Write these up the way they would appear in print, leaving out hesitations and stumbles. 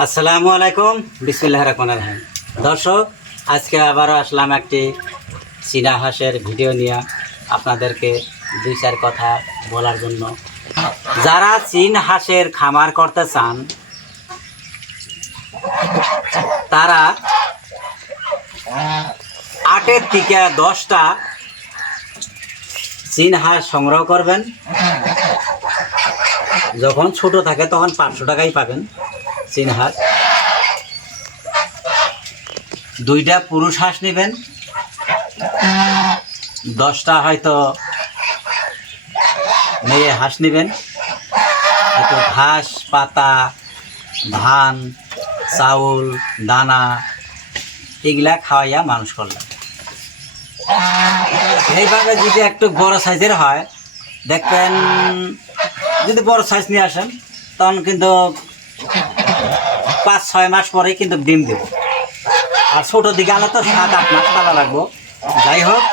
আসসালামু আলাইকুম, বিসমিল্লাহির রহমানির রহিম। দর্শক, আজকে আবারও আসলাম একটি চীনা হাঁসের ভিডিও নিয়ে আপনাদেরকে দুই চার কথা বলার জন্য। যারা চীন হাঁসের খামার করতে চান তারা 8 থেকে 10টা চীন হাঁস সংগ্রহ করবেন। যখন ছোট থাকে তখন 500 টাকাই পাবেন চীন হাঁস। 2টা পুরুষ হাঁস নেবেন, 10টা হয়তো মেয়ে হাঁস নেবেন। একটু ঘাস পাতা, ধান, চাউল, দানা এগুলা খাওয়াইয়া মানুষ করলাম। এইভাবে যদি একটু বড় সাইজের হয়, দেখবেন যদি বড় সাইজ নিয়ে আসেন তখন কিন্তু 5-6 মাস পরেই কিন্তু ডিম দেব। আর ছোটো দিকে আলো তো 7-8 মাস পালা লাগবো। যাই হোক,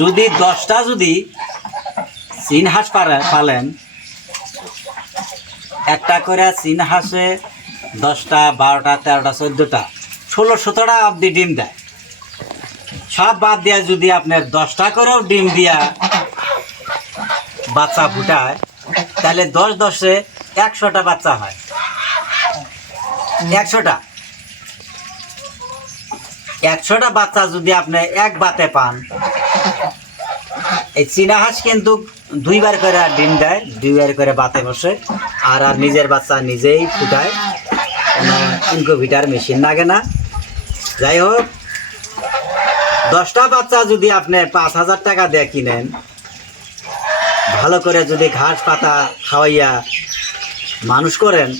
যদি 10টা যদি চীন হাঁস পালেন, একটা করে চীন হাঁসে 10টা 12টা 13টা 14টা 16-17টা অবধি ডিম দেয়। সব বাদ দিয়া যদি আপনার 10টা করেও ডিম দিয়া বাচ্চা ফুটায়, তাহলে 10-10-এ 100টা বাচ্চা হয়। 100টা বাচ্চা যদি আপনি এক বাতে পান, এই চীনা হাঁস কিন্তু 2বার করে ডিম দেয়, 2বার করে বাতে বসে, আর নিজের বাচ্চা নিজেই ফুটায়, কোনো ইনকিউবেটর মেশিন লাগে না। যাই হোক, 10টা বাচ্চা যদি আপনি 5,000 টাকা দিয়ে কিনেন, ভালো করে যদি ঘাস পাতা খাওয়াইয়া মানুষ করেন,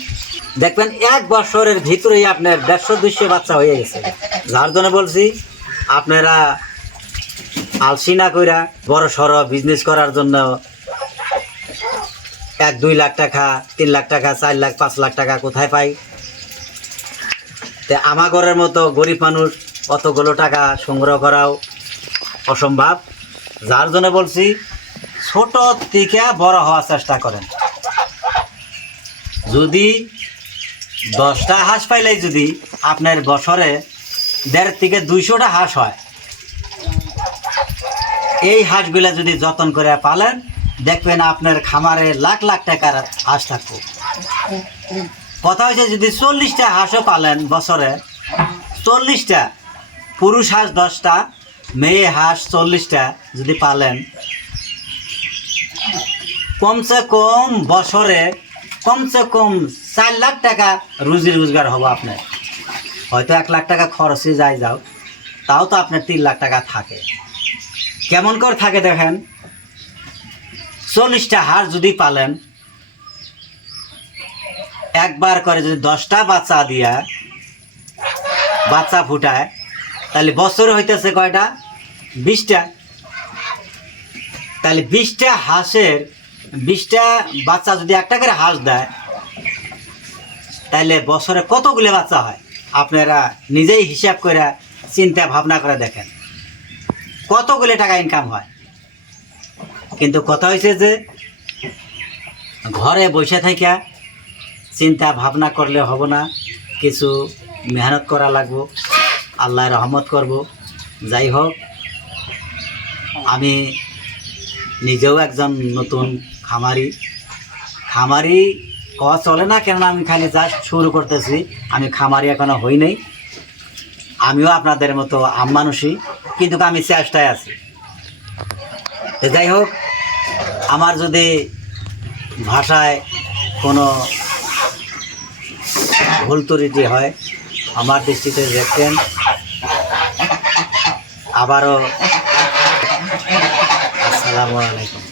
দেখবেন 1 বছরের ভিতরেই আপনার 150-200 বাচ্চা হয়ে গেছে। যার জন্য বলছি, আপনারা আলসি না কইরা বড় সড়ো বিজনেস করার জন্য 1-2 লাখ টাকা, 3 লাখ টাকা, 4 লাখ 5 লাখ টাকা কোথায় পাই? তে আমাগরের মতো গরিব মানুষ অতগুলো টাকা সংগ্রহ করাও অসম্ভব। যার জন্য বলছি, ছোট থেকে বড় হওয়ার চেষ্টা করেন। যদি 10টা হাঁস পাইলেই যদি আপনার বছরে 1.5 থেকে 200টা হাঁস হয়, এই হাঁসগুলা যদি যত্ন করে পালেন, দেখবেন আপনার খামারে লাখ লাখ টাকার হাঁস থাকবে। কথা হয়েছে, যদি 40টা হাঁসও পালেন বছরে, 40টা পুরুষ হাঁস 10টা, মেয়ে হাঁস 40টা যদি পালেন, কমসে কম বছরে কমসে কম 4 লাখ টাকা রুজি রোজগার হবে আপনার। হয়তো 1 লাখ টাকা খরচে যাও, তাও তো আপনার 3 লাখ টাকা থাকে। কেমন করে থাকে দেখেন, 40টা হাঁস যদি পালেন, একবার করে যদি 10টা বাচ্চা দিয়া বাচ্চা ফুটায়, তাহলে বছরে হইতেছে কয়টা? 20টা। তাহলে 20টা হাঁসের 20টা বাচ্চা যদি একটা করে হাঁস দেয়, তাহলে বছরে কতগুলো বাচ্চা হয়? আপনারা নিজেই হিসাব করে চিন্তা ভাবনা করে দেখেন কতগুলো টাকা ইনকাম হয়। কিন্তু কথা হয়েছে যে, ঘরে বসে থেকে চিন্তা ভাবনা করলে হবে না, কিছু মেহনত করা লাগবো, আল্লাহ রহমত করব। যাই হোক, আমি নিজেও একজন নতুন খামারি কওয়া চলে না, কেননা আমি খালি জাস্ট শুরু করতেছি, আমি খামারি এখনো হই নাই। আমিও আপনাদের মতো মানুষই, কিন্তু আমি চেষ্টায় আছি। যাই হোক, আমার যদি ভাষায় কোনো ভুল ত্রুটি হয়, আমার দৃষ্টিতে দেখবেন। আবারও আসসালামু আলাইকুম।